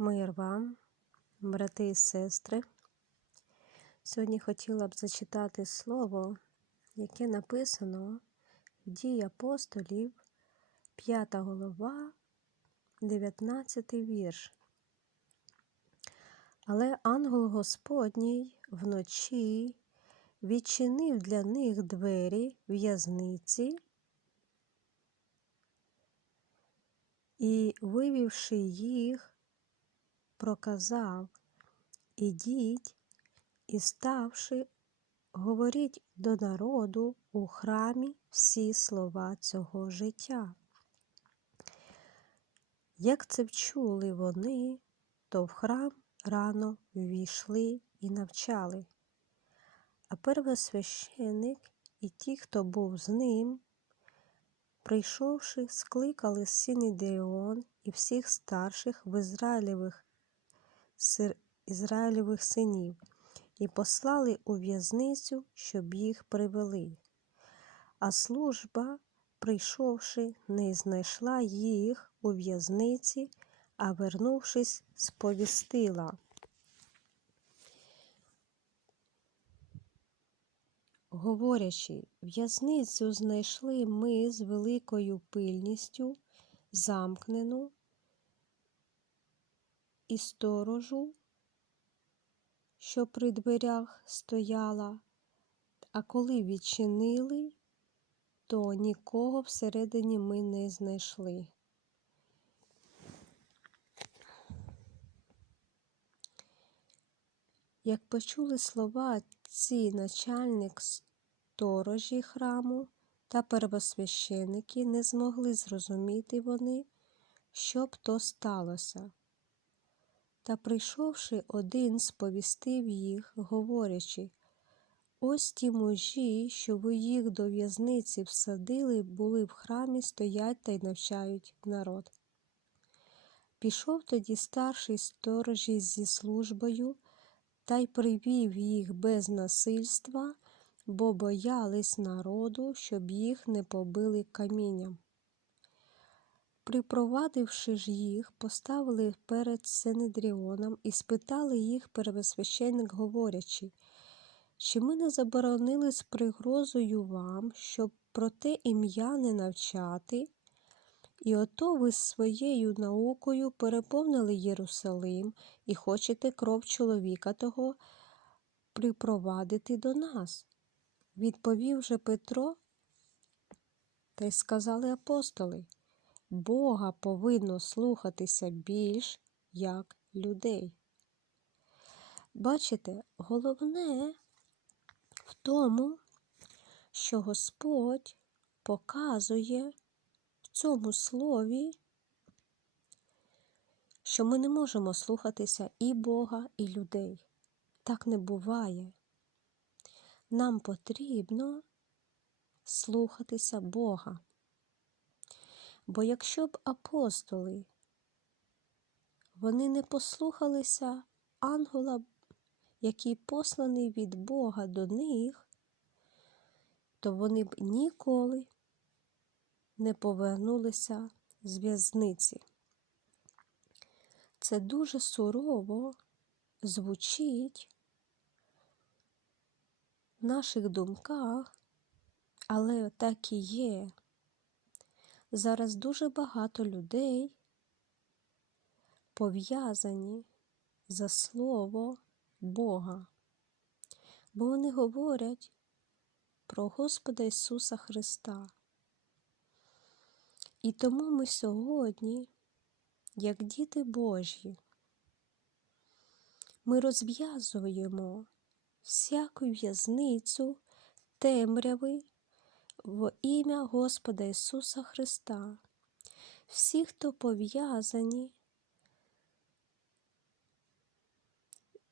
Мир вам, брати і сестри. Сьогодні хотіла б зачитати слово, яке написано в дії апостолів, 5 голова, 19 вірш. Але ангел Господній вночі відчинив для них двері в'язниці і, вивівши їх, проказав Ідіть і ставши, говоріть до народу у храмі всі слова цього життя. Як це вчули вони, то в храм рано ввійшли і навчали. А первосвященик і ті, хто був з ним, прийшовши, скликали Синедріон і всіх старших в Ізраїлевих Ізраїлевих синів і послали у в'язницю, щоб їх привели. А служба, прийшовши, не знайшла їх у в'язниці, а вернувшись, сповістила. Говорячи, в'язницю знайшли ми з великою пильністю, замкнену і сторожу, що при дверях стояла, а коли відчинили, то нікого всередині ми не знайшли. Як почули слова ці начальник сторожі храму та первосвященики, не змогли зрозуміти вони, що б то сталося. Та, прийшовши, один сповістив їх, говорячи Ось ті мужі, що ви їх до в'язниці всадили, були в храмі, стоять та й навчають народ. Пішов тоді старший сторожі зі службою та й привів їх без насильства, бо боялись народу, щоб їх не побили камінням. Припровадивши ж їх, поставили перед Синедріоном і спитали їх первосвященник, говорячи, чи ми не заборонили з пригрозою вам, щоб про те ім'я не навчати, і ото ви своєю наукою переповнили Єрусалим і хочете кров чоловіка того припровадити до нас. Відповів же Петро, та й сказали апостоли. Бога повинно слухатися більш як людей. Бачите, головне в тому, що Господь показує в цьому слові, що ми не можемо слухатися і Бога, і людей. Так не буває. Нам потрібно слухатися Бога. Бо якщо б апостоли вони не послухалися ангела, який посланий від Бога до них, то вони б ніколи не повернулися з в'язниці. Це дуже сурово звучить в наших думках, але так і є. Зараз дуже багато людей пов'язані за Слово Бога, бо вони говорять про Господа Ісуса Христа. І тому ми сьогодні, як діти Божі, ми розв'язуємо всяку в'язницю темряви в ім'я Господа Ісуса Христа. Всі, хто пов'язані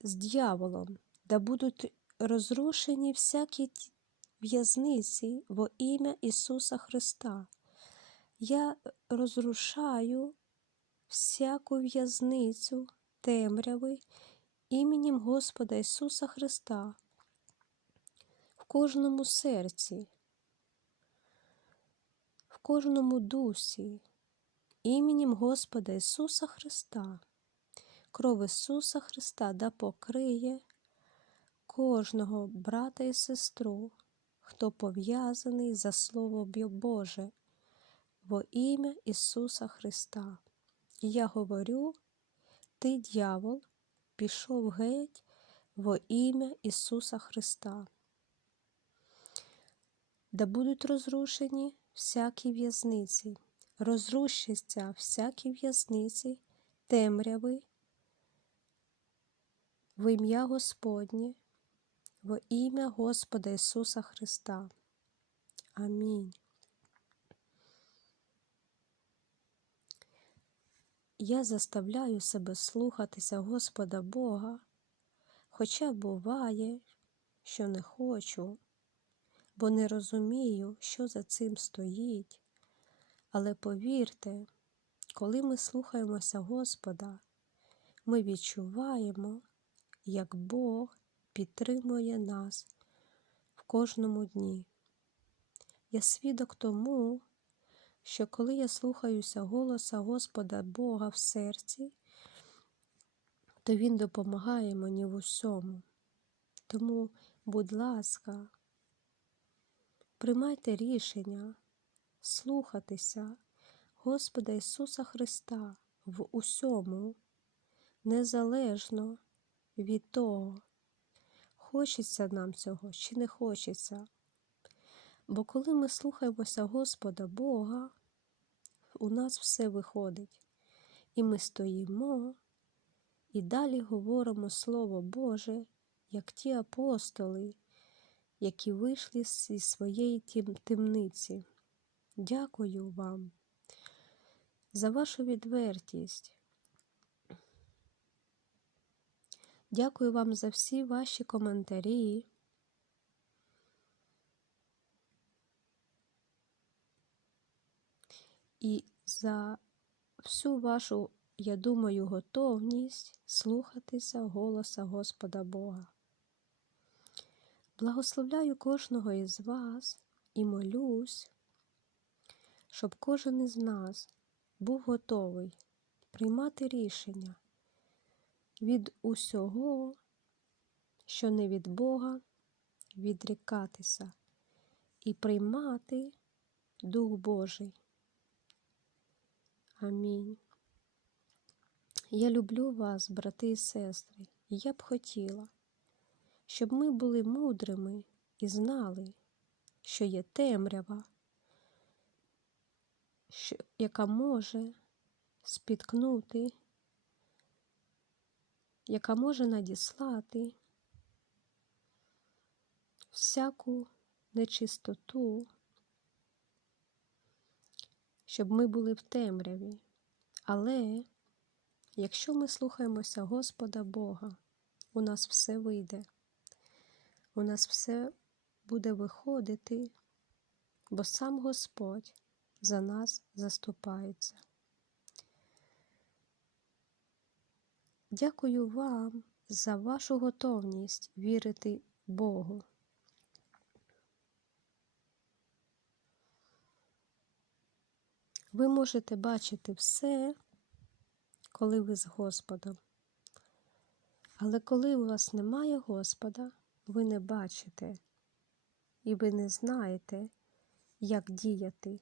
з дьяволом, да будуть розрушені всякі в'язниці во ім'я Ісуса Христа. Я розрушаю всяку в'язницю темряви іменем Господа Ісуса Христа в кожному серці кожному дусі, іменем Господа Ісуса Христа. кров Ісуса Христа да покриє кожного брата і сестру, хто пов'язаний за Слово Боже во ім'я Ісуса Христа. І я говорю, ти, дьявол, пішов геть во ім'я Ісуса Христа. Да будуть розрушені всякі в'язниці, розрушаться всякі в'язниці, темряви, в ім'я Господнє, во ім'я Господа Ісуса Христа. Амінь. Я заставляю себе слухатися Господа Бога, хоча буває, що не хочу, бо не розумію, що за цим стоїть. Але повірте, коли ми слухаємося Господа, ми відчуваємо, як Бог підтримує нас в кожному дні. Я свідок тому, що коли я слухаюся голоса Господа Бога в серці, то Він допомагає мені в усьому. Тому, будь ласка, приймайте рішення слухатися Господа Ісуса Христа в усьому, незалежно від того, хочеться нам цього чи не хочеться. Бо коли ми слухаємося Господа Бога, у нас все виходить, і ми стоїмо і далі говоримо Слово Боже, як ті апостоли, які вийшли зі своєї темниці. Дякую вам за вашу відвертість. Дякую вам за всі ваші коментарі. І за всю вашу, я думаю, готовність слухатися голоса Господа Бога. Благословляю кожного із вас і молюсь, щоб кожен із нас був готовий приймати рішення від усього, що не від Бога, відрікатися і приймати Дух Божий. Амінь. Я люблю вас, брати і сестри, і я б хотіла, щоб ми були мудрими і знали, що є темрява, що, яка може спіткнути, яка може надіслати всяку нечистоту щоб ми були в темряві. Але якщо ми слухаємося Господа Бога, у нас все вийде, у нас все буде виходити, бо сам Господь за нас заступається. Дякую вам за вашу готовність вірити Богу. Ви можете бачити все, коли ви з Господом. Але коли у вас немає Господа, ви не бачите і ви не знаєте, як діяти.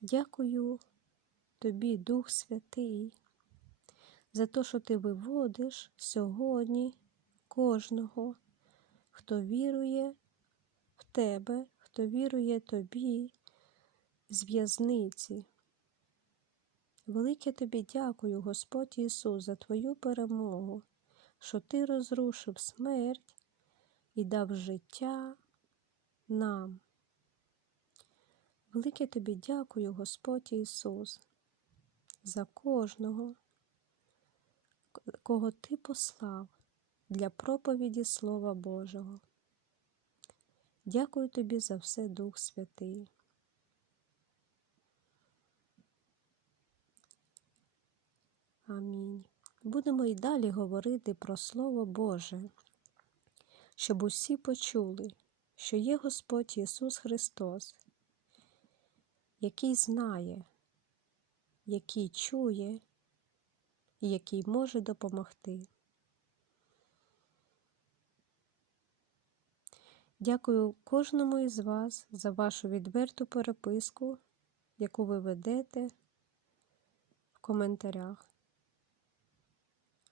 Дякую тобі, Дух Святий, за те, що ти виводиш сьогодні кожного, хто вірує в тебе, хто вірує тобі з в'язниці. Велике тобі дякую, Господь Ісус, за Твою перемогу, що Ти розрушив смерть і дав життя нам. Велике тобі дякую, Господь Ісус, за кожного, кого Ти послав для проповіді Слова Божого. Дякую тобі за все, Дух Святий. Амінь. Будемо й далі говорити про Слово Боже, щоб усі почули, що є Господь Ісус Христос, який знає, який чує і який може допомогти. Дякую кожному із вас за вашу відверту переписку, яку ви ведете в коментарях.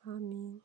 Амінь.